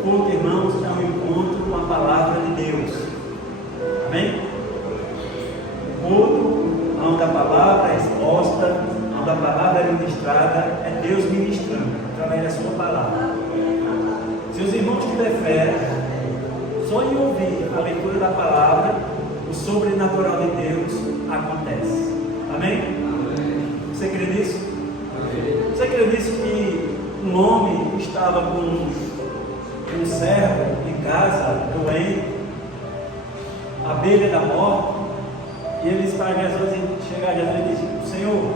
O culto, irmãos, é um encontro com a palavra de Deus. Amém? O culto, onde a palavra é exposta, onde a palavra é ministrada, é Deus ministrando, através da sua palavra. Se os irmãos tiverem fé, só em ouvir a leitura da palavra, o sobrenatural de Deus acontece. Amém? Você crê nisso? Você crê nisso que um homem estava com um servo em casa, doente, à beira da morte, e ele está a Jesus e chega a Jesus e diz: Senhor,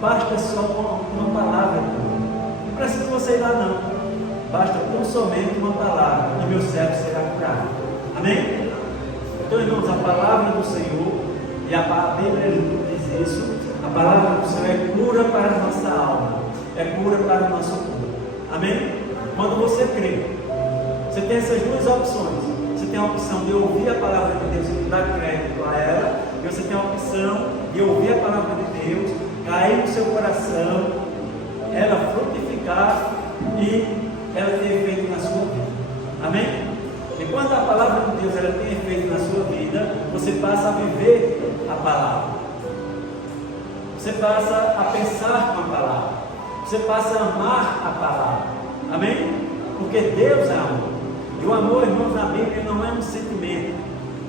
basta só uma palavra, não precisa você ir lá não. Basta tão somente uma palavra e meu servo será curado. Amém? Então, irmãos, a palavra do Senhor, e a Bíblia diz isso, a palavra do Senhor é cura para a nossa alma, é cura para o nosso corpo. Amém? Quando você crê, você tem essas duas opções. Você tem a opção de ouvir a palavra de Deus e dar crédito a ela, e você tem a opção de ouvir a palavra de Deus, cair no seu coração, ela frutificar e ela tem efeito na sua vida. Amém? E quando a palavra de Deus ela tem efeito na sua vida, você passa a viver a palavra. Você passa a pensar com a palavra. Você passa a amar a palavra. Amém? Porque Deus é amor. E o amor, irmãos, na Bíblia não é um sentimento.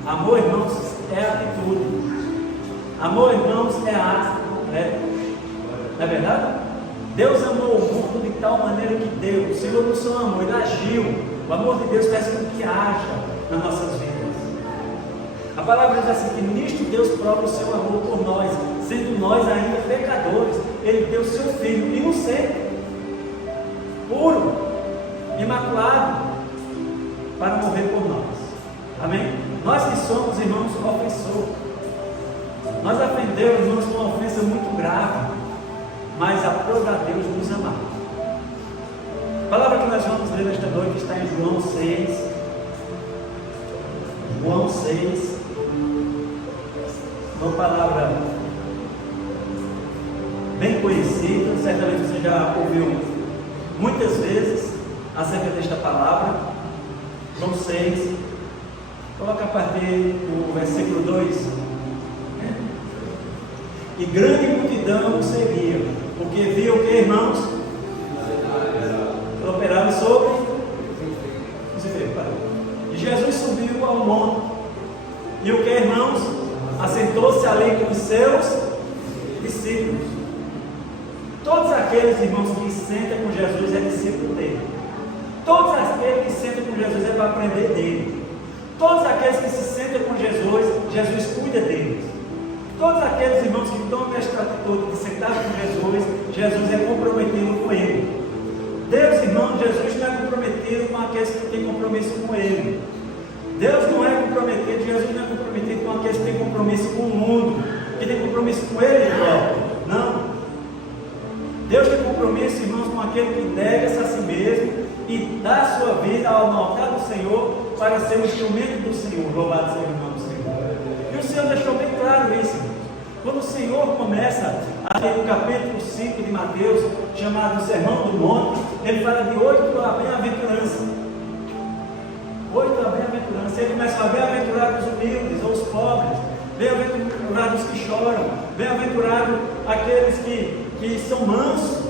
Amor, irmãos, é atitude. Amor, irmãos, é ato. Não é verdade? Deus amou o mundo de tal maneira que deu. O Senhor não só amou, Ele agiu. O amor de Deus faz com que haja nas nossas vidas. A palavra diz assim, que nisto Deus prova o seu amor por nós, sendo nós ainda pecadores. Ele deu o seu Filho inocente, puro, imaculado, para morrer por nós. Amém? Nós que somos, irmãos, ofensores. Nós ofendemos, irmãos, com uma ofensa muito grave. Mas aprova a Deus nos amar. A palavra que nós vamos ler nesta noite está em João 6. João 6. Uma palavra bem conhecida. Certamente você já ouviu muitas vezes acerca desta palavra. João 6. Coloca a partir do versículo 2. E grande multidão o seguia, porque via o que, irmãos? Operava sobre os enfermos. E Jesus subiu ao monte. E o que, irmãos? Assentou-se ali com os seus discípulos. Todos aqueles, irmãos, que sentam com Jesus é discípulo dele. Todos aqueles que sentam com Jesus é para aprender dele. Todos aqueles que se sentam com Jesus, Jesus cuida deles. Todos aqueles irmãos que tomam esta atitude de sentar com Jesus, Jesus é comprometido com ele. Deus, irmão, Jesus não é comprometido com aqueles que têm compromisso com ele. Deus não é comprometido, Jesus não é comprometido com aqueles que têm compromisso com o mundo, que têm compromisso com ele próprio. Não. Deus tem compromisso, irmãos, com aquele que nega-se a si mesmo e dá a sua vida ao altar do Senhor para ser um instrumento do Senhor. Louvado seja o nome do Senhor. E o Senhor deixou bem claro isso. Quando o Senhor começa a ler o capítulo 5 de Mateus, chamado Sermão do Monte, ele fala de 8 a bem-aventurança. 8 a bem-aventurança. Ele começa a bem-aventurar os humildes ou os pobres, bem-aventurados os que choram, bem-aventurados aqueles que são mansos.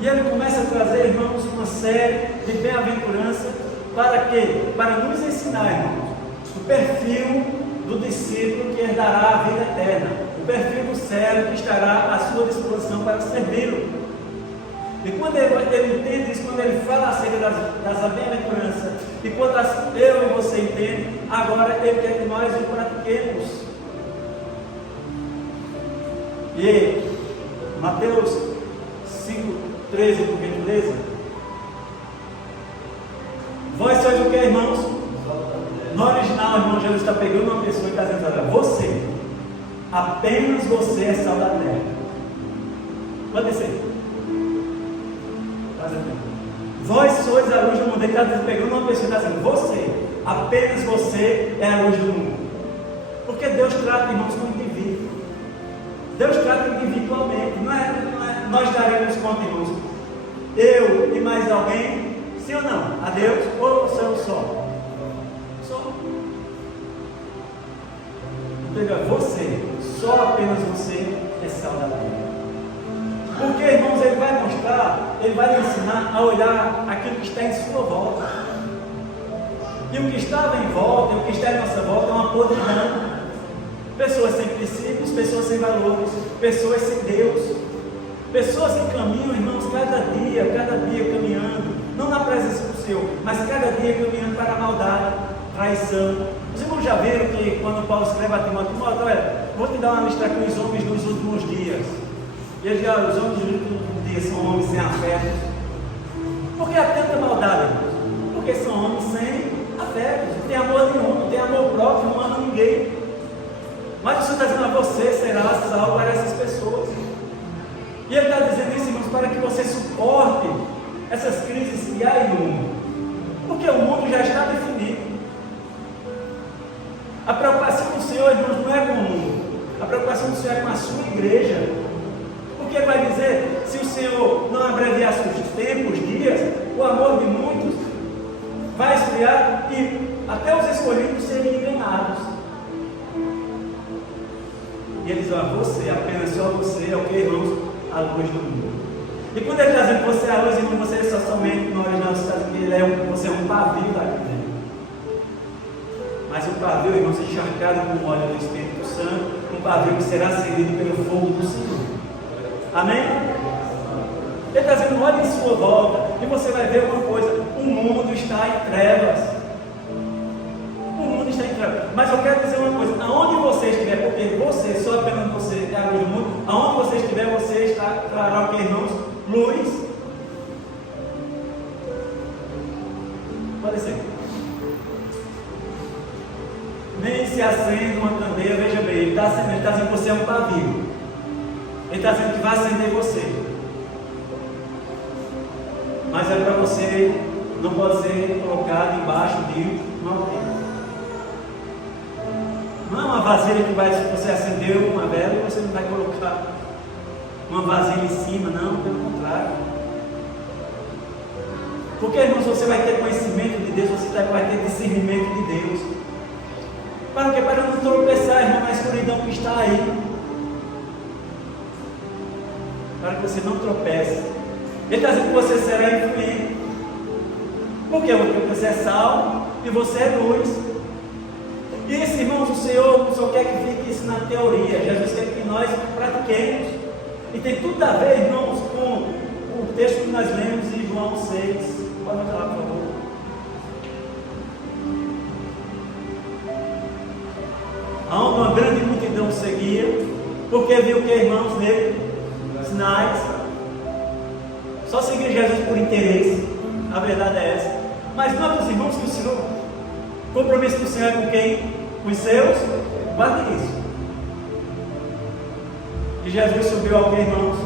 E ele começa a trazer, irmãos, uma série de bem-aventurança. Para quê? Para nos ensinar, irmãos, o perfil do discípulo que herdará a vida eterna, o perfil do servo que estará à sua disposição para servi-lo. E quando ele entende isso, quando ele fala acerca das bem-aventuranças, e quando eu e você entendem, agora ele quer que nós o pratiquemos. E Mateus 5:13, por gentileza. Vós sois o que, irmãos? No original, irmão, Jesus está pegando uma pessoa e está dizendo: olha, você, apenas você é sal da terra. Pode ser. Vós sois a luz do mundo. Ele está pegando uma pessoa e está dizendo: você, apenas você é a luz do mundo. Porque Deus trata, irmãos, com o indivíduo. Deus trata individualmente. Não é nós daremos conta, irmãos. Eu e mais alguém? Sim ou não? A Deus ou sou só? Só. Entendeu? Você, só apenas você é sal da terra. Porque, irmãos, ele vai mostrar, ele vai lhe ensinar a olhar aquilo que está em sua volta. E o que estava em volta, o que está em nossa volta é uma podridão. Pessoas sem princípios, pessoas sem valores, pessoas sem Deus. Pessoas que caminham, irmãos, cada dia caminhando, não na presença do Senhor, mas cada dia caminhando para a maldade, traição. Os irmãos já viram que quando Paulo escreve a Timóteo, olha, vou te dar uma lista com os homens dos últimos dias. E ele diz, olha, os homens dos últimos dias são homens sem afetos. Por que há tanta maldade, irmãos? Porque são homens sem afetos, não tem amor nenhum, não tem amor próprio, não ama ninguém. Mas o Senhor está dizendo a você, será sal para essas pessoas. E Ele está dizendo isso, irmãos, para que você suporte essas crises que há no mundo. Porque o mundo já está definido. A preocupação do Senhor, irmãos, não é com o mundo. A preocupação do Senhor é com a sua igreja. Porque Ele vai dizer, se o Senhor não abreviasse os tempos, os dias, o amor de muitos vai esfriar e até os escolhidos serem enganados. E Ele diz, você, apenas só você é o que, irmãos? A luz do mundo. E quando ele está dizendo que você é a luz, irmão, você é só somente no original, você é um pavio daqui dentro. Mas o pavio, irmão, se encharcado com o óleo do Espírito Santo, um pavio que será servido pelo fogo do Senhor. Amém? Ele está dizendo, olhe em sua volta, e você vai ver uma coisa: o mundo está em trevas. O mundo está em trevas. Mas eu quero dizer uma coisa: aonde você estiver, porque você, só apenas você é a luz do mundo, aonde você estiver, você trará o que, irmãos? Luz. Pode ser. Nem se acende uma candeia, veja bem, ele está dizendo que você é um pavio. Ele está dizendo que vai acender você. Mas é para você, não pode ser colocado embaixo de uma aldeia. Não é uma vasilha que vai, se você acendeu uma vela e você não vai colocar uma vasilha em cima, não, pelo contrário. Porque, irmãos, você vai ter conhecimento de Deus, você vai ter discernimento de Deus. Para quê? Para não tropeçar, irmão, na escuridão que está aí. Para que você não tropece. Ele está dizendo que você será influente. Por quê? Porque você é sal e você é luz. E esse, irmãos, o Senhor só quer que fique isso na teoria. Jesus quer que nós pratiquemos. E tem tudo a ver, irmãos, com o texto que nós lemos em João 6. Pode botar lá, por favor. Aonde uma grande multidão seguia, porque viu que, irmãos, nele, sinais. Só seguir Jesus por interesse. A verdade é essa. Mas nós, irmãos, que o Senhor, o compromisso do Senhor é com quem? Com os seus? Guarde isso. E Jesus subiu ao que, irmãos?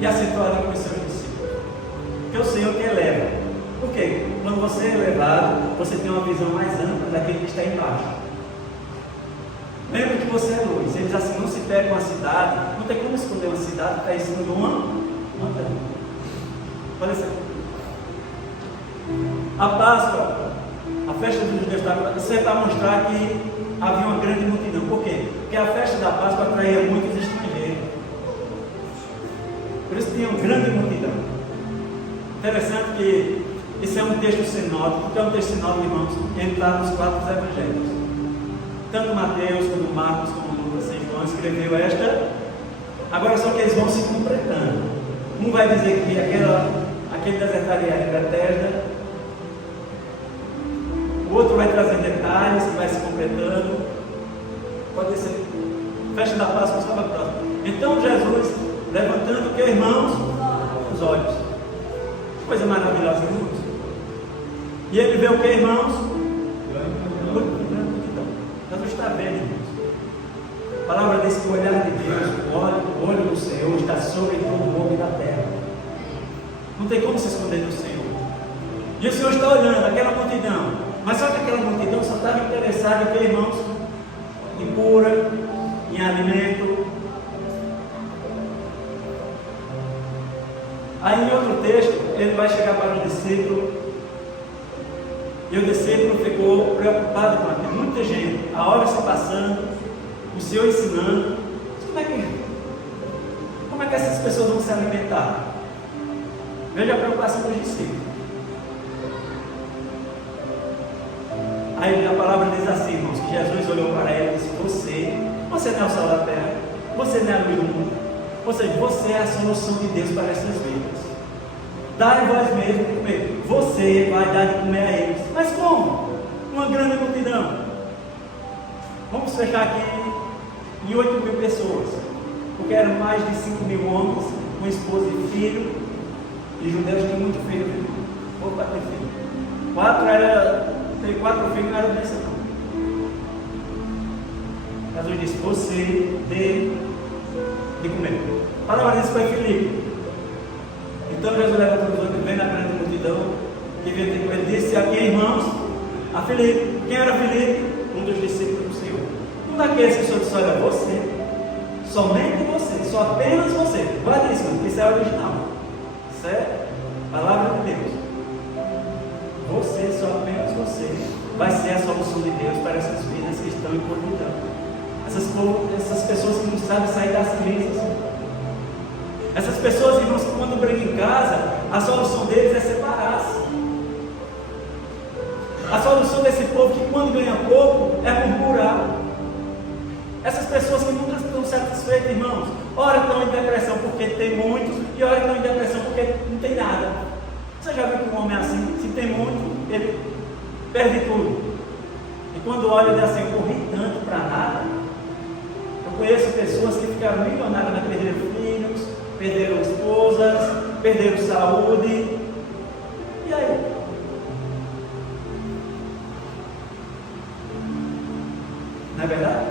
E assentou ali com os seus discípulos. Porque o Senhor te eleva. Por quê? Quando você é elevado, você tem uma visão mais ampla daquele que está embaixo. Lembra que você é luz. Eles assim, não se pega uma cidade, não tem como esconder uma cidade que está em cima de uma montanha. Olha isso. A Páscoa, a festa dos judeus, isso é para mostrar que havia uma grande multidão. Por quê? Porque a festa da Páscoa atraía muitos estrangeiros. Por isso tinha uma grande multidão. Interessante que esse é um texto sinótico. Que é um texto sinótico, irmãos, que está nos 4 evangelhos. Tanto Mateus, como Marcos, como Lucas e João escreveu esta. Agora só que eles vão se completando. Um vai dizer que aquele desertaria era Bethesda. O outro vai trazer detalhes que vai se completando. Pode ser. Festa da Páscoa estava próxima. Então Jesus, levantando o que, irmãos? Os olhos. Que coisa maravilhosa, irmãos. E ele vê o que, irmãos? Jesus está vendo, irmãos. A palavra diz que o olhar de Deus, o olho do Senhor está sobre todo o homem da terra. Não tem como se esconder do Senhor. E o Senhor está olhando aquela multidão. Mas só que aquela multidão só estava interessada em que, irmãos? Em cura, em alimento. Aí Aí em outro texto, ele vai chegar para o discípulo, e o discípulo ficou preocupado com aquilo. Muita gente, a hora se passando, o Senhor ensinando, como é que essas pessoas vão se alimentar? Veja a preocupação dos discípulos. Aí a palavra diz assim, irmãos, que Jesus olhou para ele e disse: você não é o sal da terra, você não é a luz do mundo, ou seja, você é a solução de Deus para essas vidas. Dai vós mesmo de comer, você vai dar de comer a eles. Mas como? Uma grande multidão. Vamos fechar aqui em 8.000 pessoas, porque eram mais de 5.000 homens, com esposa e filho, e judeus tinham muito filho, pouco para ter filho. 4 filhos não era doença não. Jesus disse: você dê de comer. A palavra disso foi Filipe. Então Jesus leva todos os outros, vem na grande multidão, que veio ter com ele, disse: a quem, irmãos? A Filipe. Quem era Filipe? Um dos discípulos do Senhor. Um daqueles que o Senhor disse: olha, você, somente você, só apenas você. Guarda isso, que isso é original. Isso é palavra de Deus. Você, só apenas você, vai ser a solução de Deus para essas vidas que estão em podridão. Essas pessoas que não sabem sair das crises. Essas pessoas, irmãos, que quando brigam em casa, a solução deles é separar-se. A solução desse povo que quando ganha pouco é murmurar. Essas pessoas que nunca estão satisfeitas, irmãos, ora estão em depressão porque tem muito, e ora estão em depressão porque não tem nada. Você já viu que um homem é assim? Se tem muito, ele perde tudo. E quando olha, ele diz assim: eu corri tanto para nada. Eu conheço pessoas que ficaram milionárias, mas perderam filhos, perderam esposas, perderam saúde. E aí? Não é verdade?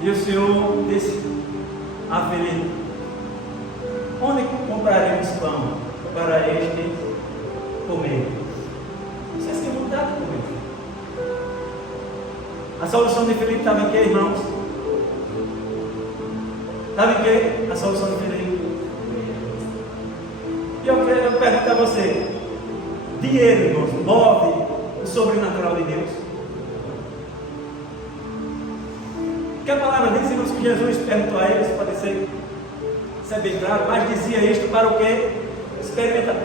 E o Senhor disse a Filipe: onde compraremos pão para este comer? Vocês têm vontade de comer. A solução de Filipe estava em que, irmãos? Estava em que? A solução de Filipe. E eu pergunto a você: dinheiro, irmãos, move o sobrenatural de Deus? Que a palavra diz, irmãos, que Jesus perguntou a eles, pode ser bem claro, mas dizia isto para o quê? Experimentar.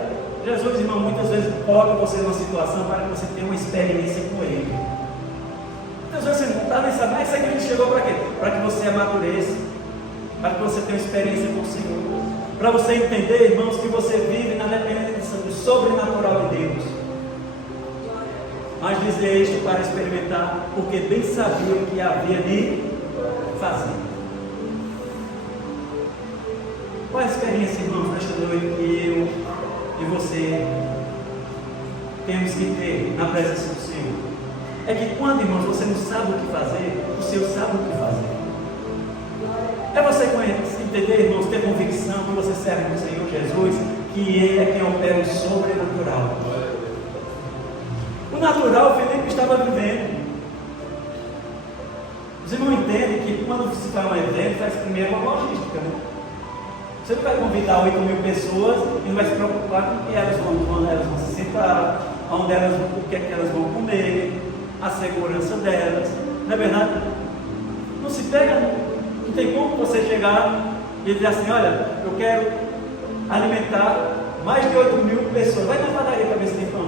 Jesus, irmão, muitas vezes coloca você numa situação para que você tenha uma experiência com Ele. Muitas vezes você não está nem sabendo, mas ele chegou para quê? Para que você amadureça, para que você tenha uma experiência com o Senhor, para você entender, irmãos, que você vive na dependência do sobrenatural de Deus. Mas dizer isto para experimentar, porque bem sabia o que havia de fazer. Qual a experiência, irmãos, nesta noite que eu e você temos que ter na presença do Senhor? É que quando, irmãos, você não sabe o que fazer, o Senhor sabe o que fazer. É você entender, irmãos, ter convicção que você serve no Senhor Jesus, que Ele é quem opera o sobrenatural. O natural, Filipe estava vivendo. Você não entende que quando se faz um evento, faz primeiro uma logística, né? Você não vai convidar 8.000 pessoas e não vai se preocupar com o que elas vão, quando elas vão se sentar, onde elas, o que é que elas vão comer, a segurança delas. Não é verdade? Não se pega, não tem como você chegar e dizer assim: olha, eu quero alimentar mais de 8.000 pessoas. Vai na padaria para ver se tem pão.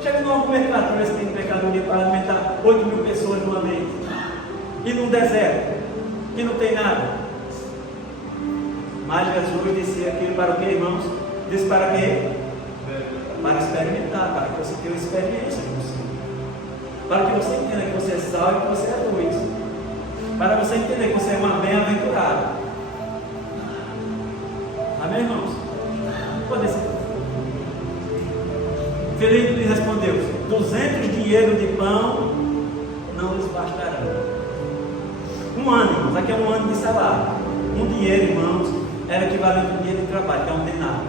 Chega no mercado para ver se tem mercadoria para alimentar 8.000 pessoas de uma vez. E num deserto, que não tem nada. Mas Jesus disse aquilo para o que, irmãos? Disse para quê? Para experimentar, para que você tenha uma experiência com o Senhor. Para que você entenda que você é sal e que você é luz. Para você entender que você é uma bem-aventurada. Amém, irmãos? Pode ser. Filipe lhe respondeu: 200 dinheiros de pão não lhes bastarão. Um ano, irmãos, aqui é um ano de salário. Um dinheiro, irmãos, era equivalente a um dia de trabalho, que é um denário.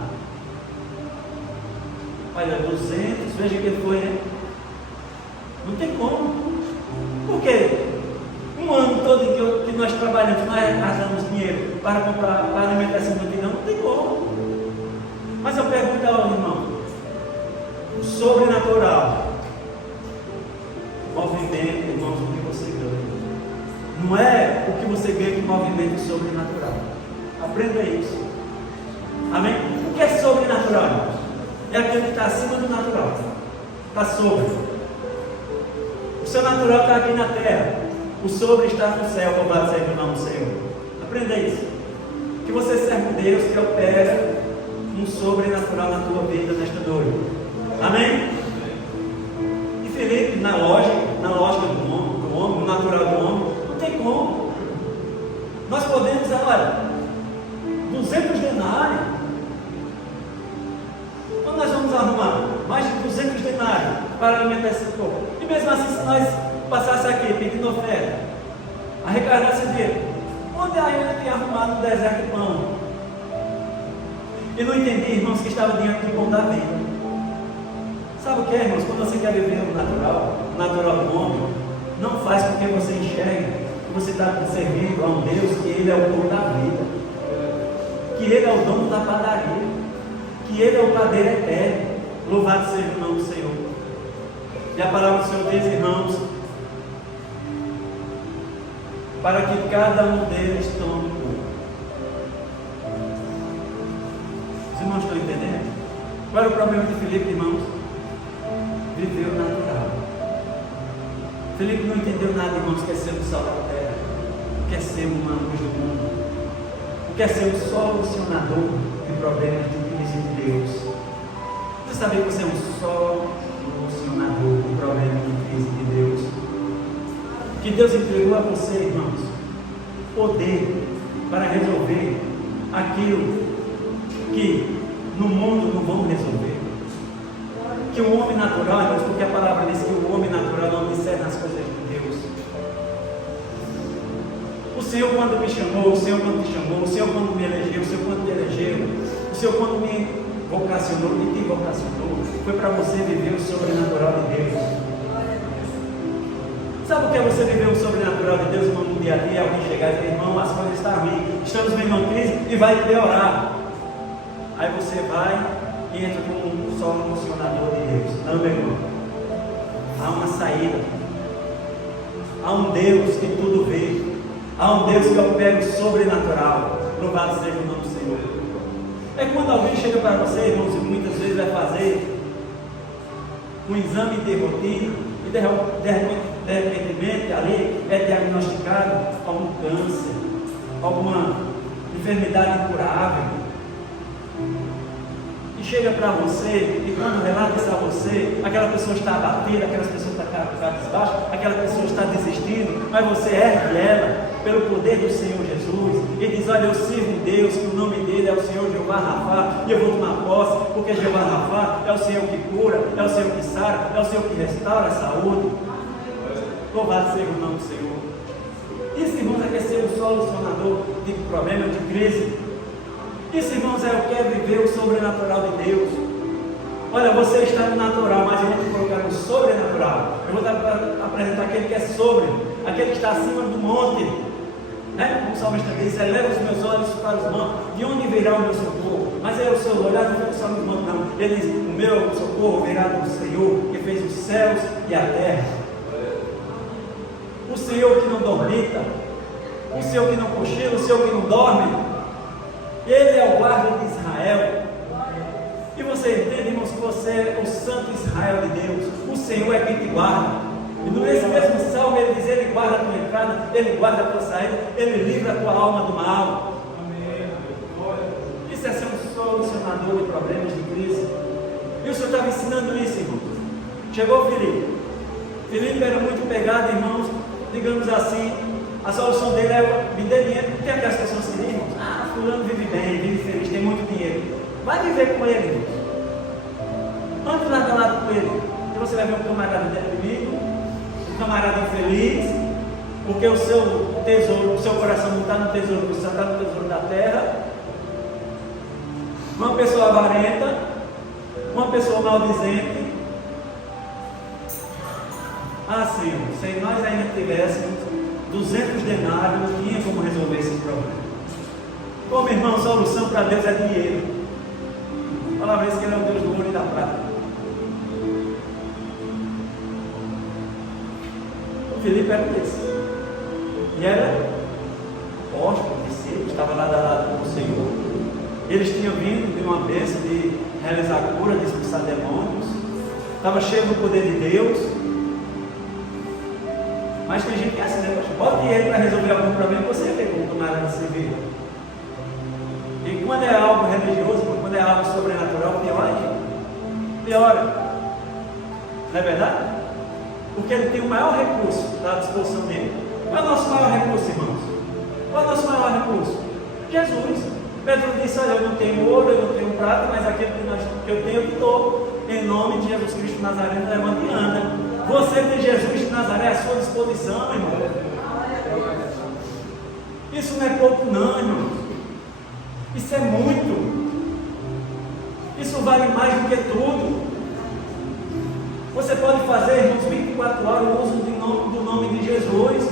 Olha, 200, veja que ele foi, né? Não tem como. Por quê? Um ano todo que nós trabalhamos, nós arrasamos dinheiro para comprar, para alimentar essa multidão, não tem como. Mas eu pergunto ao irmão, o sobrenatural, movimento, irmãos, o que você ganha. Não é o que você ganha com movimento sobrenatural. Aprenda isso. Amém? O que é sobrenatural, irmãos? É aquele que está acima do natural. Está sobre. O seu natural está aqui na terra. O sobre está no céu, louvado seja o nome do Senhor. Aprenda isso. Que você serve um Deus que opera um sobrenatural na tua vida nesta noite. Amém? E Felipe, na lógica do homem, no natural do homem, não tem como. Nós podemos, olha, 200 denários. Quando nós vamos arrumar mais de 200 denários para alimentar esse povo. E mesmo assim, se nós passássemos aqui pedindo oferta, arrecadasse dinheiro, onde ainda tinha arrumado no deserto pão? E não entendi, irmãos, que estava diante do pão da vida. Sabe o que é, irmãos? Quando você quer viver o natural do homem, não faz com que você enxergue que você está servindo a um Deus que Ele é o pão da vida, que Ele é o dono da padaria, que Ele é o padeiro eterno. Louvado seja o nome do Senhor. E a palavra do Senhor diz, irmãos, para que cada um deles tome o corpo. Os irmãos estão entendendo? Qual era o problema de Filipe, irmãos? Viveu natural. Filipe não entendeu nada, irmãos, que é ser o sal da terra, que é ser uma luz do mundo, que é ser o solucionador de problemas de crise de Deus. Você sabia que você é um solucionador de problemas de crise de Deus? Que Deus entregou a você, irmãos, poder para resolver aquilo que no mundo não vão resolver. Que o homem natural, irmãos, porque a palavra diz que o homem natural não discerne as coisas de Deus. O Senhor quando me chamou, o Senhor quando te chamou, o Senhor quando me elegeu, o Senhor quando te elegeu, o Senhor quando me vocacionou e te vocacionou, foi para você viver o sobrenatural de Deus. Sabe o que é você viver o sobrenatural de Deus, irmão, no dia a dia? Alguém chegar e dizer, irmão, as coisas estão ruins, estamos vivendo uma crise e vai piorar. Aí você vai e entra como um solucionador de Deus. Não, meu irmão. Há uma saída. Há um Deus que tudo vê. Há um Deus que opera o sobrenatural. Louvado seja o nome do Senhor. É quando alguém chega para você, irmãos, e muitas vezes vai fazer um exame de rotina e de repente ali é diagnosticado algum câncer, alguma enfermidade incurável. E chega para você, e quando relata isso a você, aquela pessoa está abatida, aquela pessoa está cabisbaixa, aquela pessoa está desistindo, mas você ergue ela pelo poder do Senhor Jesus e diz, olha, eu sirvo um Deus, que o nome dele é o Senhor Jeová Rafá, e eu vou tomar posse, porque Jeová Rafá é o Senhor que cura, é o Senhor que sara, é o Senhor que restaura a saúde. Louvado seja o nome do Senhor. Isso, irmãos, é ser um solucionador de problemas, de crise. Isso, irmãos, é o que é viver o sobrenatural de Deus. Olha, você está no natural, mas eu vou te colocar no sobrenatural. Eu vou apresentar aquele que é sobre, aquele que está acima do monte. Né? Como o salmista diz, eleva os meus olhos para os montes, de onde virá o meu socorro? Mas é o seu olhar, não é só nos montes, não. Ele diz, o meu socorro virá do Senhor, que fez os céus e a terra. O Senhor que não dormita, o Senhor que não cochila, o Senhor que não dorme. Ele é o guarda de Israel. E você entende, irmãos, que você é o santo Israel de Deus. O Senhor é quem te guarda. E nesse mesmo salmo ele diz, ele guarda a tua entrada, ele guarda a tua saída, ele livra a tua alma do mal. Isso é ser um solucionador de problemas, de crise. E o Senhor estava ensinando isso, irmãos. Chegou Filipe. Filipe era muito pegado, irmãos, digamos assim. A solução dele é me dê dinheiro. O que é que as pessoas se dizem? Fulano vive bem, vive feliz, tem muito dinheiro. Vai viver com ele, irmãos. Ande lado a lado com ele. E você vai ver um camarada deprimido, um camarada infeliz, porque o seu tesouro, o seu coração não está no tesouro do céu, está no tesouro da terra. Uma pessoa avarenta, uma pessoa maldizente. Senhor, se nós ainda tivéssemos 200 denários, não tinha como resolver esse problema. Como, irmão, solução para Deus é dinheiro. palavra diz que Ele é o Deus do ouro e da prata. O Filipe era desse. E era apóstolo, discípulo, estava lá da lado do Senhor. Eles tinham vindo de uma bênção de realizar a cura, de expulsar demônios. Estava cheio do poder de Deus. Mas tem gente que é assim, né, pastor? Bote ele para resolver algum problema, você vê como tomara de se vir. E quando é algo religioso, quando é algo sobrenatural, pior ainda. Piora. Não é verdade? Porque ele tem o maior recurso à disposição dele. Qual é o nosso maior recurso, irmãos? Qual é o nosso maior recurso? Jesus. Pedro disse: olha, eu não tenho ouro, eu não tenho prata, mas aquele que eu tenho, eu te dou. Em nome de Jesus Cristo Nazareno, levanta e anda. Você tem Jesus de Nazaré à sua disposição, irmão. Isso não é pouco, não, irmão. Isso é muito. Isso vale mais do que tudo. Você pode fazer, irmãos, 24 horas o uso do nome de Jesus.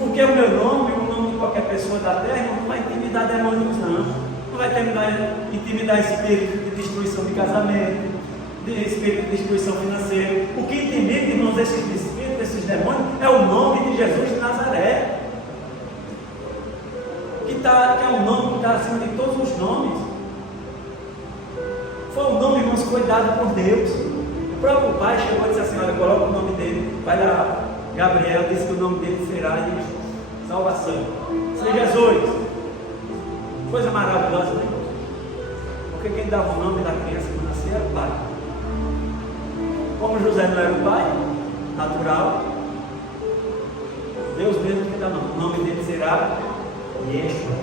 Porque o meu nome, o nome de qualquer pessoa da terra, não vai intimidar demônios, não. Não vai intimidar espírito de destruição de casamento, de espírito de destruição financeira. O que intimida, irmãos, esses espíritos, esses demônios, é o nome de Jesus de Nazaré. Que é o nome que está acima de todos os nomes. Foi um nome, irmãos, que foi dado por Deus. O próprio Pai chegou e disse assim: olha, coloca o nome dele. Vai lá, Gabriel disse que o nome dele será de salvação. Seja Jesus. Coisa maravilhosa, né? Porque quem dava o nome da criança que nascia era o pai. Como José não era o pai natural, Deus mesmo que dá o nome. O nome dele será Yeshua,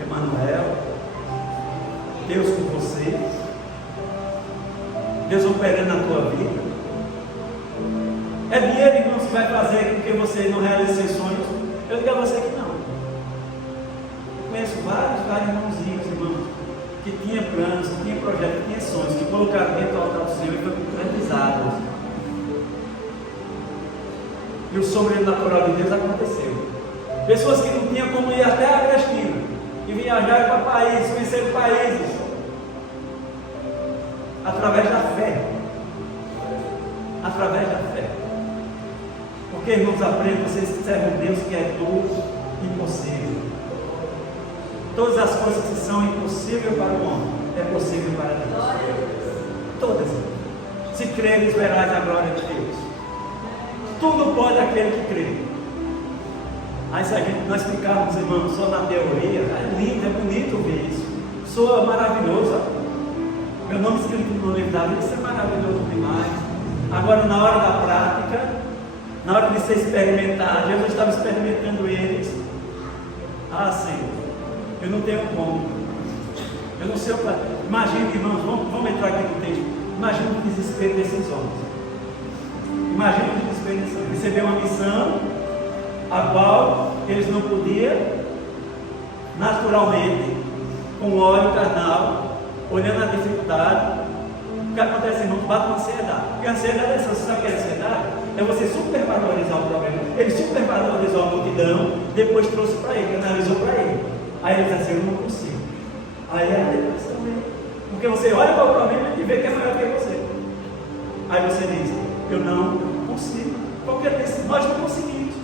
Emanuel, Deus com você, Deus operando na tua vida. É dinheiro, irmão, que vai fazer com que você não realize seus sonhos? Eu digo a você que não. Eu conheço vários irmãozinhos, irmãos, que tinham planos, que tinham projetos, que tinham sonhos, que colocaram dentro do altar do Senhor e foram concretizados. E o sobrenatural de Deus aconteceu. Pessoas que não tinham como ir até a Palestina, que viajaram para países, conheceram países, através da fé. Através da fé. Porque, irmãos, aprendam, vocês servem um Deus que é todo impossível. Todas as coisas que são impossíveis para o homem, é possível para Deus. Todas. Se creres, verás a glória de Deus. Tudo pode aquele que crê. Aí se nós ficarmos, irmãos, só na teoria, é lindo, é bonito ver isso. Soa maravilhoso. Meu nome escrito no livro da vida, isso é maravilhoso demais. Agora, na hora da prática, na hora de você experimentar, Jesus estava experimentando eles. Ah, Senhor, eu não tenho como. Eu não sei o que. Imagina, irmãos, vamos entrar aqui no texto. Imagina o desespero desses homens. Imagina o desespero desses homens. Receber uma missão, a qual eles não podiam, naturalmente, com o olho carnal, olhando a dificuldade. O que acontece, irmão? Bate uma ansiedade. Porque a ansiedade é essa. Você sabe o que é ansiedade? É você supervalorizar o problema. Ele supervalorizou a multidão, depois trouxe para ele, analisou para ele. Aí ele diz assim: eu não consigo. Aí é a depressão dele. Porque você olha para o problema e vê que é maior que você. Aí você diz: eu não consigo. Porque nós não conseguimos.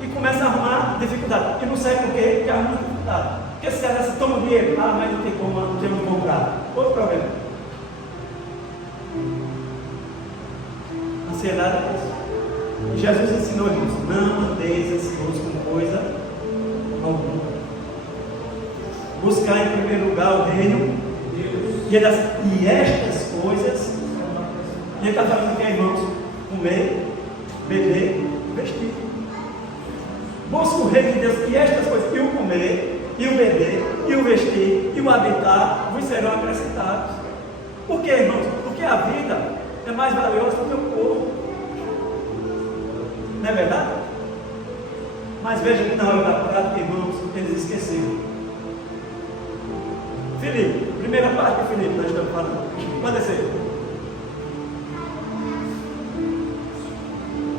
E começa a arrumar dificuldade. E não sabe por quê? Porque arruma dificuldade. Porque se ela se toma dinheiro, mas não tem como, não tem como comprar. Outro problema. Ansiedade é isso. E Jesus ensinou, irmãos: não andeis ansiosos com coisa alguma. Buscar em primeiro lugar o reino de Deus. E estas coisas, e ele está falando que é, irmãos, comer, beber, vestir. Busca o reino de Deus, e estas coisas, e o comer, e o beber, e o vestir, e o habitar, vos serão acrescentados. Por quê, irmãos? Porque a vida é mais valiosa do que o corpo. Não é verdade? Mas veja que na hora da prática, irmãos, eles esqueceram. Filipe, primeira parte de Filipe, nós estamos falando. Pode descer.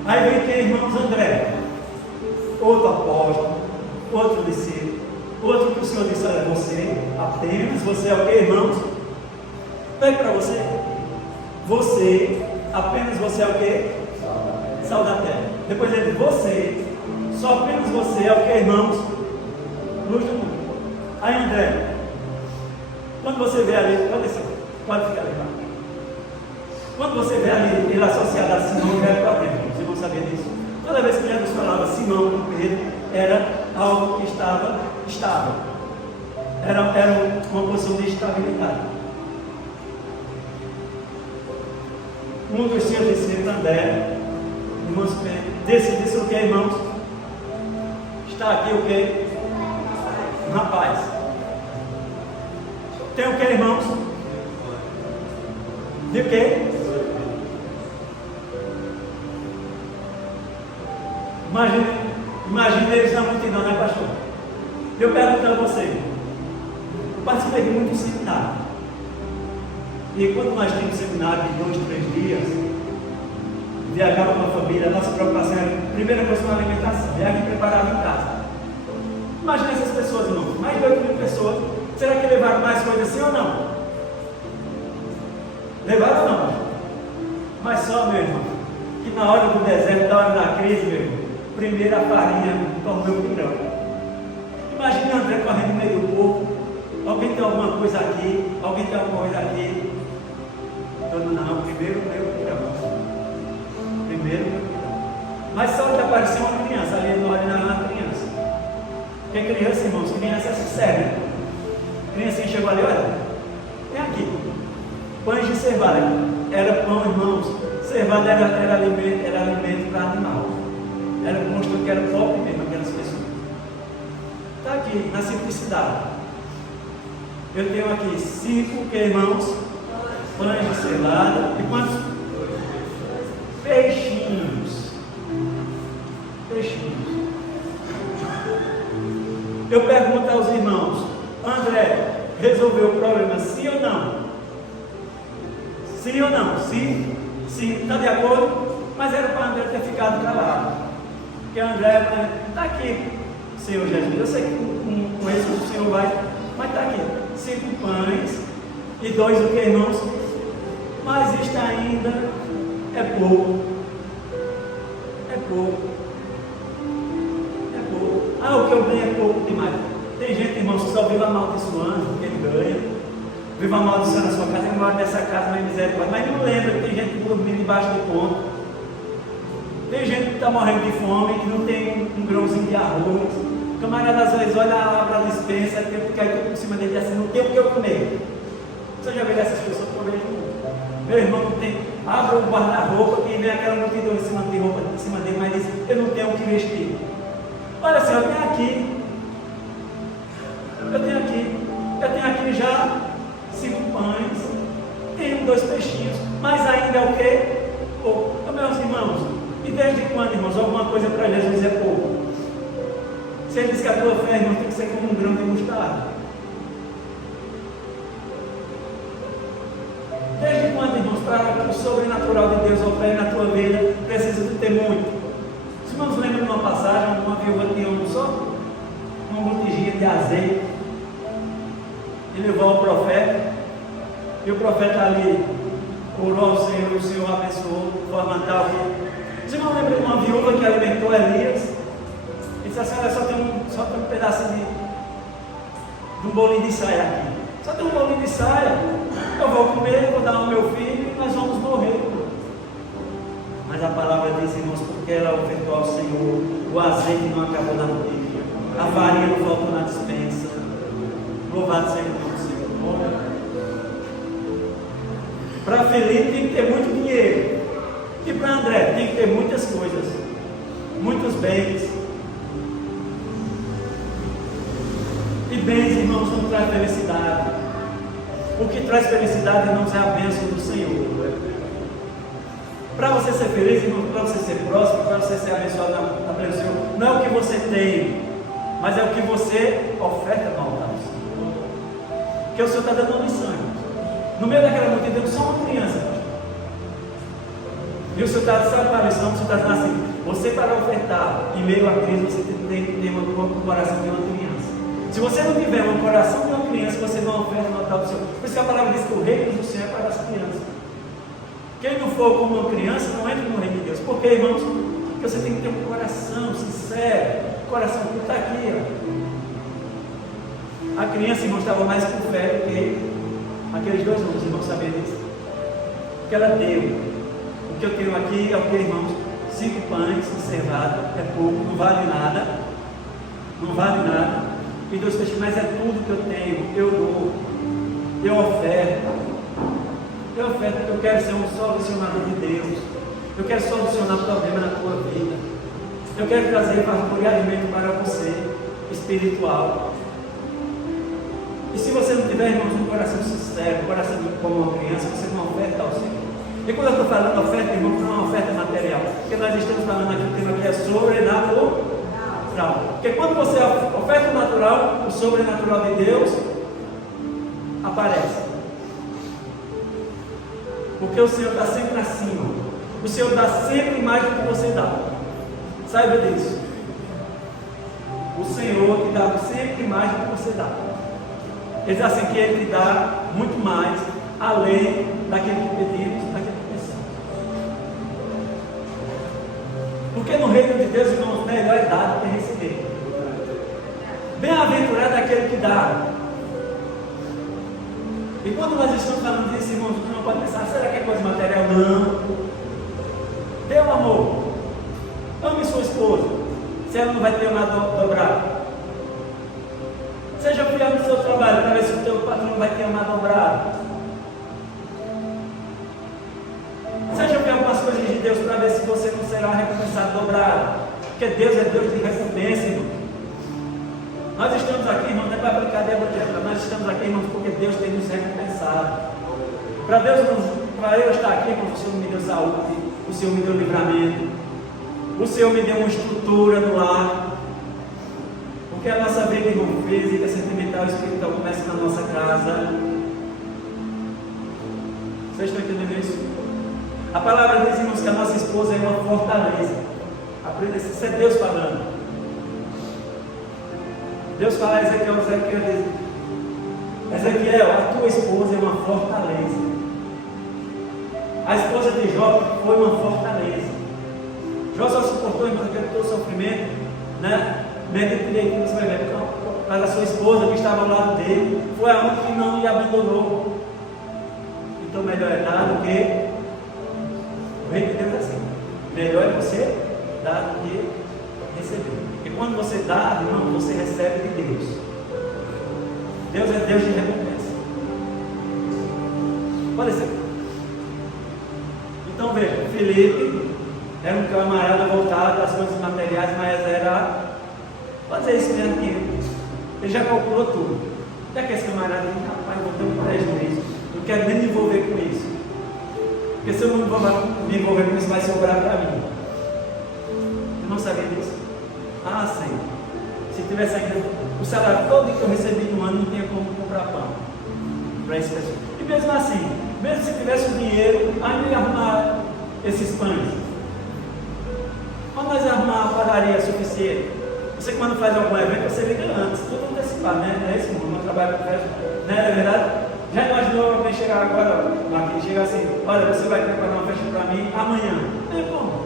Aí vem quem, irmãos? André, outro apóstolo, outro discípulo, Senhor disse: olha, você é o que, irmãos? Pegue para você. Apenas você é o que? Sal da terra. Depois ele diz: só apenas você é o que, irmãos? Luz do mundo. Aí, André, quando você vê ali, pode ficar ali, tá? Quando você vê ali ele associado a Simão, já é para dentro. Vocês vão saber disso. Toda vez que Jesus falava Simão com Pedro, era algo que estava estável. Era uma posição de estabilidade. Um dos seus discípulos, André, irmãos, disse o que, irmãos? Está aqui o que? Um rapaz. Tem o que, irmãos? De quê? Imagine eles na multidão, né, pastor? Eu pergunto a você. Eu participei de muitos seminários. E quando nós tínhamos seminário de 2, 3 dias, viajava com a família, nossa preocupação era a primeira coisa com a alimentação, viagem preparada em casa. Imagina essas pessoas, irmão, mais de 8.000 pessoas. Será que levaram mais coisas assim ou não? Levaram ou não? Mas só, meu irmão, que na hora do deserto, na hora da crise, meu irmão, primeiro a farinha tornou pirão. Imagina André correndo no meio do povo. Alguém tem alguma coisa aqui? Alguém tem alguma coisa aqui? Todo não, primeiro meu pirão. Primeiro meu pirão. Mas só que apareceu uma criança, ali não olha na criança. Porque criança, irmãos, criança é séria. Criancinha chegou ali, olha, tem aqui. Pães de cevada. Era pão, irmãos. Cevada era alimento para animal. Era mostrou que era top mesmo aquelas pessoas. Está aqui, na simplicidade. Eu tenho aqui 5 que, irmãos? Pães de cevada. E quantos? Peixinhos. Eu pergunto aos irmãos: André, resolveu o problema sim ou não? Sim ou não? Sim. Está de acordo? Mas era para André ter ficado calado. Porque André está aqui, Senhor Jesus. Eu sei que com esse o Senhor vai, mas está aqui. 5 pães e 2 o que, irmãos? Mas isto ainda é pouco. É pouco. Ah, o que eu ganho é pouco demais. Tem gente, irmãos, que só vive amaldiçoando o que ele ganha. Vive amaldiçoando a sua casa, ele mora nessa casa, mas misericórdia. Mas não lembra que tem gente dormindo debaixo do ponto. Tem gente que está morrendo de fome, que não tem um grãozinho de arroz. O camarada às vezes olha a dispensa, tem que cair tudo por cima dele assim, não tem o que eu comer. Você já viu essas pessoas que eu vejo muito? Meu irmão não tem, abre o guarda-roupa e vem aquela multidão em cima de roupa em cima dele, mas diz: eu não tenho o que vestir. Olha assim, eu tenho aqui já 5 pães, tenho 2 peixinhos, mas ainda é o quê? Pouco. Então, meus irmãos, e desde quando, irmãos, alguma coisa para Jesus é pouco? Se ele diz que a tua fé, irmão, tem que ser como um grão de mostarda. Desde quando, irmãos, para que o sobrenatural de Deus opere na tua vida, precisa de ter muito? Os irmãos lembram de uma passagem, uma viúva tinha uma botijinha de azeite, e levou ao profeta, e o profeta ali orou ao Senhor, o Senhor abençoou, forma tal que... Os irmãos lembram de uma viúva que alimentou Elias, e disse assim: olha, só tem um pedacinho de um bolinho de saia aqui, só tem um bolinho de saia, eu vou comer, vou dar ao meu filho e nós vamos morrer. Mas a palavra diz, irmãos, porque ela ofertou ao Senhor, o azeite não acabou na botija, a farinha não faltou na dispensa. Louvado seja o nome do Senhor. Para Felipe tem que ter muito dinheiro, e para André tem que ter muitas coisas, muitos bens. E bens, irmãos, não traz felicidade. O que traz felicidade, irmãos, é a bênção do Senhor. Para você ser feliz, irmão, para você ser próximo, para você ser abençoado na presença do Senhor, não é o que você tem, mas é o que você oferta no altar do Senhor. Porque o Senhor está dando uma lição, irmão. No meio daquela multidão, só uma criança. E o Senhor está dando a lição, o Senhor está dizendo assim: você, para ofertar em meio à crise, você tem que ter um coração de uma criança. Se você não tiver um coração de uma criança, você não oferta no altar do Senhor. Por isso que a palavra diz que o reino do Senhor é para as crianças. Quem não for como uma criança, não entra no reino de Deus. Por quê, irmãos? Porque você tem que ter um coração sincero. Coração que está aqui, ó. A criança, irmão, estava mais com fé do que aqueles dois homens, irmãos, sabiam disso. Porque ela deu. O que eu tenho aqui é o que, irmãos? 5 pães encerrados, é pouco, não vale nada. Não vale nada. E 2 peixes, mas é tudo que eu tenho, eu dou, eu oferto. Eu oferto porque eu quero ser um solucionador de Deus. Eu quero solucionar problema na tua vida. Eu quero trazer fartura e alimento para você, espiritual. E se você não tiver, irmãos, um coração sincero, um coração como uma criança, você não oferta ao Senhor. E quando eu estou falando oferta, irmãos, não é uma oferta material. Porque nós estamos falando aqui, o tema aqui é sobrenatural. Porque quando você oferta o natural, o sobrenatural de Deus aparece. Porque o Senhor está sempre acima. O Senhor dá sempre mais do que você dá. Saiba disso. O Senhor te dá sempre mais do que você dá. Ele diz assim que Ele te dá muito mais, além daquilo que pedimos, daquilo que pensamos. Porque no reino de Deus, irmãos, melhor é dar do que receber. Bem-aventurado é aquele que dá. E quando nós estamos falando disso, irmãos, não pode pensar, será que é coisa material? Não. Dê o amor. Ame sua esposa, se ela não vai ter nada dobrado. Seja fiel no seu trabalho, para ver se o teu patrão vai ter uma dobrada. Seja fiel com as coisas de Deus, para ver se você não será recompensado dobrado. Porque Deus é Deus de recompensa, irmão. Nós estamos aqui, irmão, não é para brincadeira, nós estamos aqui, irmão, porque Deus tem nos recompensado. Para eu estar aqui, irmão, o Senhor me deu saúde, o Senhor me deu livramento, o Senhor me deu uma estrutura no lar. Porque a nossa vida, irmão, física, sentimental e espiritual começa na nossa casa. Vocês estão entendendo isso? A palavra diz, irmãos, que a nossa esposa é uma fortaleza. Aprenda isso, é Deus falando. Deus fala a Ezequiel diz: Ezequiel, a tua esposa é uma fortaleza. A esposa de Jó foi uma fortaleza. Jó só suportou, irmão, todo o sofrimento, né? Medite direitinho, você vai ver, mas a sua esposa que estava ao lado dele foi a única que não lhe abandonou. Então melhor é dar do que o reino de Deus é assim. Melhor é você dar do que receber. Porque quando você dá, irmão, você recebe de Deus. Deus é Deus de recompensa. Pode ser. Então veja, Filipe era um camarada voltado às coisas materiais, mas era fazer isso mesmo aqui. Ele já calculou tudo. Até que esse camarada diz: rapaz, vou ter um prejuízo. Não quero nem me envolver com isso. Porque se eu não me envolver com isso, vai sobrar para mim. Eu não sabia disso. Ah, sim. Se tivesse ainda o salário todo que eu recebi no ano, não tinha como comprar pão para esse pessoal. E mesmo assim, mesmo se tivesse o dinheiro, ainda ia arrumar esses pães. Quando nós arrumar a padaria suficiente, você quando faz algum evento, você liga antes, tudo antecipado, né? Não é isso, irmão? Meu trabalho com festa, né? Não é verdade? Já imaginou alguém chegar agora, Marquinhos, chegar assim: olha, você vai preparar uma festa para mim amanhã. É como?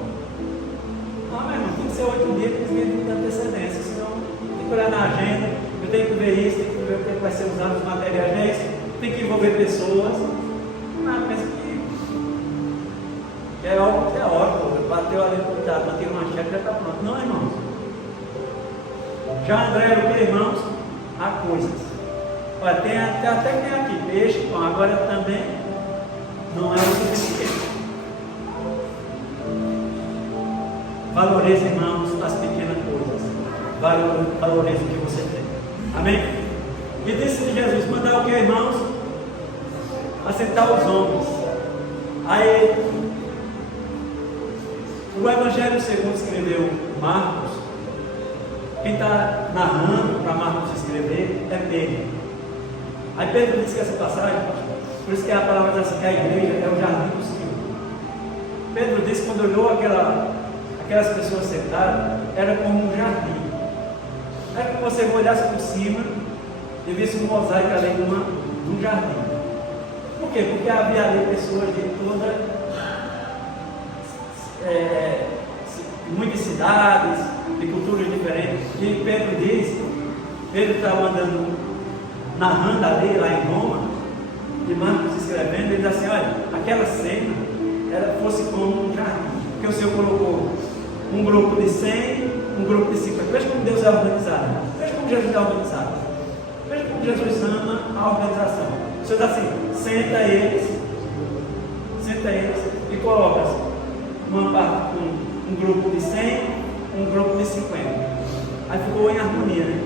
Não, meu irmão, tem que ser 8 dias, tem que ter antecedência, senão tem que olhar na agenda, eu tenho que ver isso, tem que ver o que vai ser usado os materiais, não é isso? Tem que envolver pessoas. Não, pensa que é algo teórico, bateu ali no computador, bateu uma manchete, já está pronto. Não, irmãos. Já André era o que, irmãos? Há coisas. Olha, até tem aqui peixe, bom, agora também não é o suficiente. Valorize, irmãos, as pequenas coisas. Valorize o que você tem. Amém? E disse Jesus: mandar o que, irmãos? Assentar os homens. Aí, o Evangelho segundo escreveu Marcos, quem está narrando para Marcos escrever é Pedro. Aí Pedro disse que essa passagem, por isso que a palavra diz assim, que a igreja é o jardim do Senhor. Pedro disse que quando olhou aquelas pessoas sentadas, era como um jardim. Era que você olhasse por cima e visse um mosaico ali de um jardim. Por quê? Porque havia ali pessoas de muitas cidades, de culturas diferentes. E Pedro estava andando, narrando ali, lá em Roma, e Marcos escrevendo, ele diz assim: olha, aquela cena fosse como um jardim, porque o Senhor colocou um grupo de 100, um grupo de 50. Veja como Deus é organizado, veja como Jesus é organizado, veja como Jesus ama a organização. O Senhor diz assim: senta eles e coloca uma parte com um grupo de 100, um grupo de 50. Aí ficou em harmonia, né?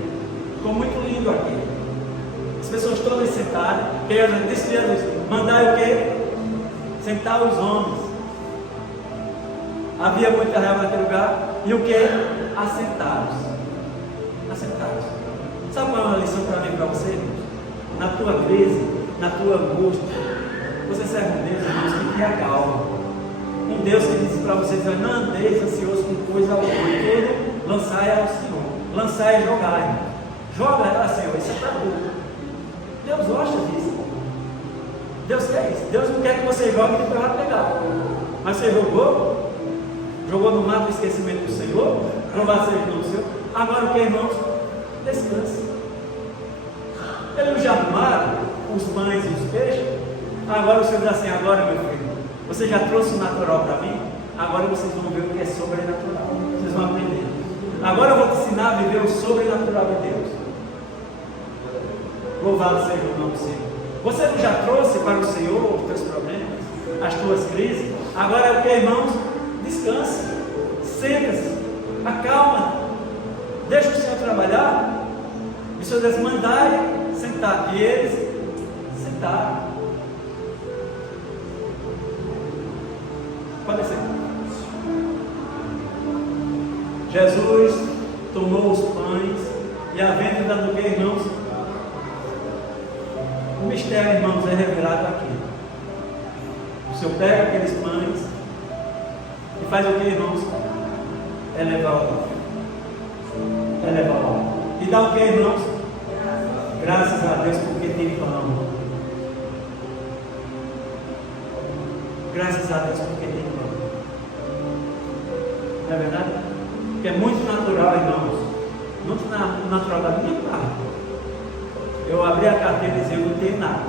Ficou muito lindo aqui. As pessoas todas sentadas, que disse Jesus: mandar o quê? Sentar os homens. Havia muita raiva naquele lugar. E o que? Assentados. Sabe qual é uma lição para mim, para você? Na tua crise, na tua angústia, você serve um Deus, irmãos, que tenha calma. Um Deus que diz para você: não andeis ansioso com coisa alguma, tudo lançai ao Senhor. Lançai e jogai, irmão. Joga lá, Senhor, isso é para tudo. Deus gosta disso. Deus quer isso. Deus não quer que você jogue e depois vai pegar. Mas você jogou no mar do esquecimento do Senhor, louvado seja o nome do Senhor. Agora o que, irmãos? Descanse. Eles já arrumaram os pães e os peixes. Agora o Senhor diz assim: agora, meu filho, você já trouxe o natural para mim, agora vocês vão ver o que é sobrenatural. Vocês vão aprender. Agora eu vou te ensinar a viver o sobrenatural de Deus. Louvado seja o nome do Senhor. Você não já trouxe para o Senhor os teus problemas, as tuas crises? Agora é o que, irmãos? Descanse, senta-se, acalma, deixa o Senhor trabalhar. E o Senhor diz: mandai sentar. E eles sentaram. Pode ser. Jesus tomou os pães e havendo dado o que, irmãos? O mistério, irmãos, é revelado aqui. O Senhor pega aqueles pães e faz o que, irmãos? Elevar o altar. E dá o que, irmãos? Graças a Deus porque tem pão. Graças a Deus porque tem pão. Não é verdade? Porque é muito natural, irmãos. Muito natural da minha parte. Eu abri a carteira e dizia: eu não tenho nada.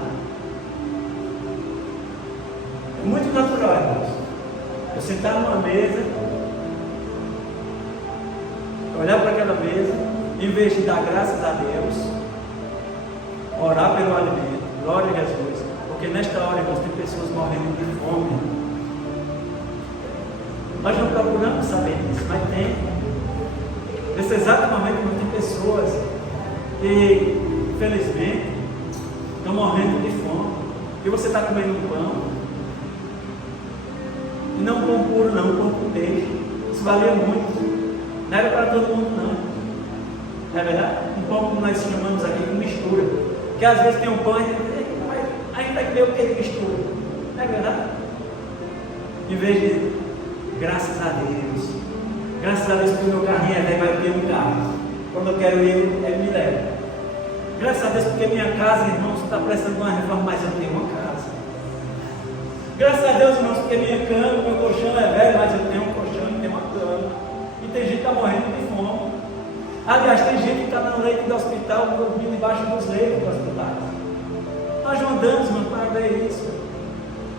É muito natural, irmãos. Eu sentar numa mesa, olhar para aquela mesa, em vez de dar graças a Deus, orar pelo alimento, glória a Jesus, porque nesta hora, irmãos, tem pessoas morrendo de fome. Nós não procuramos saber disso, mas tem. Nesse exato momento, tem pessoas que, infelizmente, estão morrendo de fome, e você está comendo um pão. E não um pão puro, não, um pão com peixe. Isso valia muito. Não era para todo mundo, não. Não é verdade? Um pão como nós chamamos aqui de mistura. Porque às vezes tem um pão e a gente vai comer o que de mistura. Não é verdade? Em vez de graças a Deus. Graças a Deus que o meu carrinho é velho, vai ter um carro. Quando eu quero ir, ele me leva. Graças a Deus porque minha casa, irmãos, está precisando de uma reforma, mas eu tenho uma casa. Graças a Deus, irmãos, porque minha cama, meu colchão é velho, mas eu tenho um colchão e tenho uma cama. E tem gente que está morrendo de fome. Aliás, tem gente que está no leito do hospital, dormindo debaixo dos leitos do hospital. Nós não andamos, irmãos, para ver isso.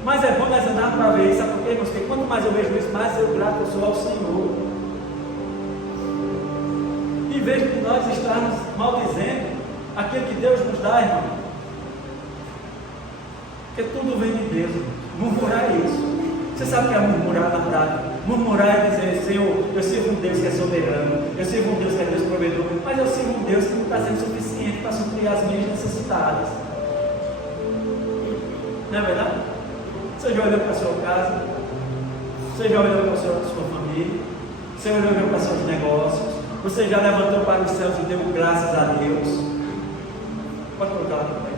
Mas é bom nós andarmos para ver isso. Sabe por quê, irmãos? Porque quanto mais eu vejo isso, mais eu grato eu sou ao Senhor. Em vez de nós estarmos maldizendo aquilo que Deus nos dá, irmão. Porque tudo vem de Deus, irmão. Murmurar é isso. Você sabe o que é murmurar na prática? Murmurar é dizer: Senhor, eu sirvo um Deus que é soberano, eu sirvo um Deus que é Deus provedor, mas eu sirvo um Deus que não está sendo suficiente para suprir as minhas necessidades. Não é verdade? Você já olhou para a sua casa? Você já olhou para a sua família? Você já olhou para os seus negócios? Você já levantou para os céus e deu graças a Deus? Pode colocar lá para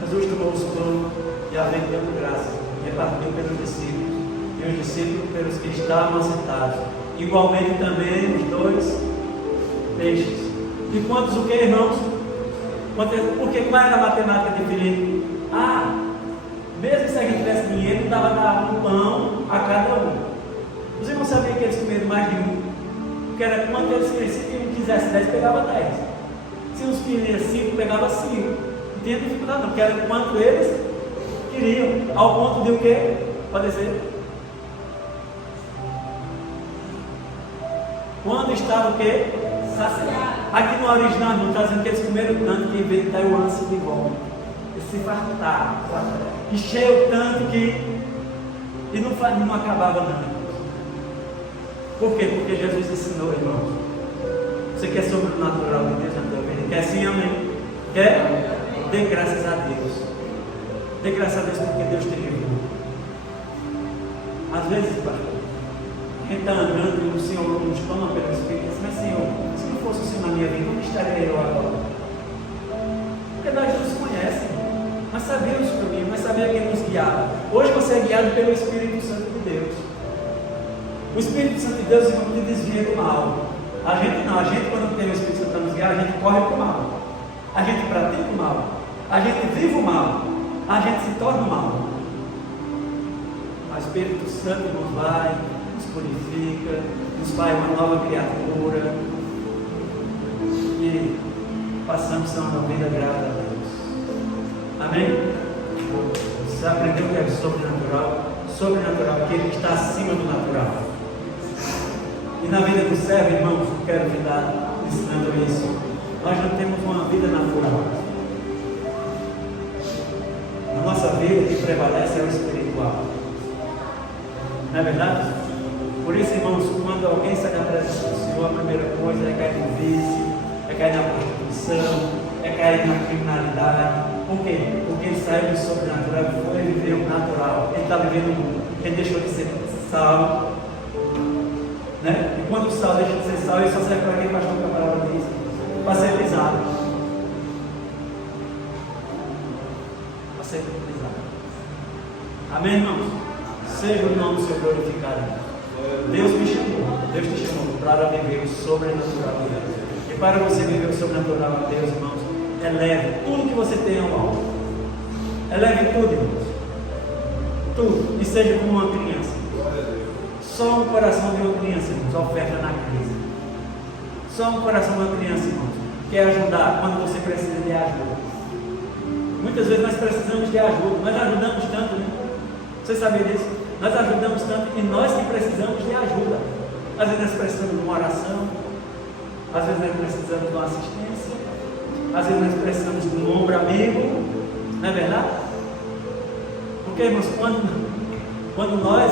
Jesus tomou os pães e além deu graça, repartiu pelos discípulos, e os discípulos pelos que estavam sentados. Igualmente também os 2 peixes. E quantos o que, irmãos? Porque qual era a matemática de Filipe? Mesmo se a gente tivesse dinheiro, não dava dar um pão a cada um. Os irmãos sabiam que eles comeram mais de um? Porque era quanto eles queriam. Se um quisesse 10, pegava 10. Se uns queriam 5, pegava 5. Não tinha dificuldade não, porque era quanto eles queriam. Ao ponto de o quê? Pode ser. Quando estava o quê? Saciado. Aqui no original não está dizendo que eles comeram tanto que em vez de dar o ânsia de vômito, eles se fartaram. Encheu tanto que não acabava não. Por quê? Porque Jesus ensinou, irmãos. Você quer sobrenatural de Deus na tua vida? Quer sim, amém? Quer? Dê graças a Deus. Dê graças a Deus porque Deus te livrou. Às vezes, pastor, quem está andando e o Senhor nos toma pelo Espírito, diz, mas Senhor, se não fosse o Senhor na minha vida, como estaria eu agora? Porque nós nos conhecemos, nós sabemos o caminho, nós sabemos quem nos guiava. Hoje você é guiado pelo Espírito Santo de Deus. O Espírito Santo de Deus não te desvia do mal. A gente não, a gente quando tem o Espírito Santo para nos guiar, a gente corre para o mal. A gente pratica o mal. A gente vive o mal. A gente se torna o mal. O Espírito Santo nos vai, nos purifica, nos faz uma nova criatura e passamos a uma vida grata a Deus. Amém? Você aprendeu que é sobrenatural? Sobrenatural, porque ele está acima do natural. E na vida do servo, irmãos, eu quero ficar ensinando isso. Nós não temos uma vida natural. Na nossa vida, o que prevalece é o espiritual. Não é verdade? Por isso, irmãos, quando alguém sai da presença do Senhor, a primeira coisa é cair no vício, é cair na prostituição, é cair na criminalidade. Por quê? Porque ele saiu do sobrenatural e foi viver o natural. Ele está vivendo o mundo. Ele deixou de ser sal. Né? E quando o sal deixa de ser sal, ele só serve para quem pastor que a palavra diz? Para ser pisado. Para ser pisado. Amém, irmãos? Seja o nome do Senhor glorificado. Deus me chamou, Deus te chamou para viver o sobrenatural de Deus. E para você viver o sobrenatural de Deus, irmãos, eleve tudo que você tem ao alto. Eleve tudo, irmãos. Tudo. E seja como uma criança. Só um coração de uma criança, irmãos, oferta na crise. Só um coração de uma criança, irmãos, quer ajudar quando você precisa de ajuda. Muitas vezes nós precisamos de ajuda. Nós ajudamos tanto, né? Você sabia disso? Nós ajudamos tanto e nós que precisamos de ajuda. Às vezes nós precisamos de uma oração, às vezes nós precisamos de uma assistência, às vezes nós precisamos de um ombro amigo, não é verdade? Porque, irmãos, quando nós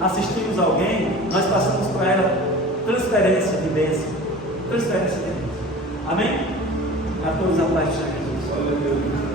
assistimos alguém, nós passamos para ela transferência de bênção. Transferência de bênção. Amém? A todos a paz de Jesus.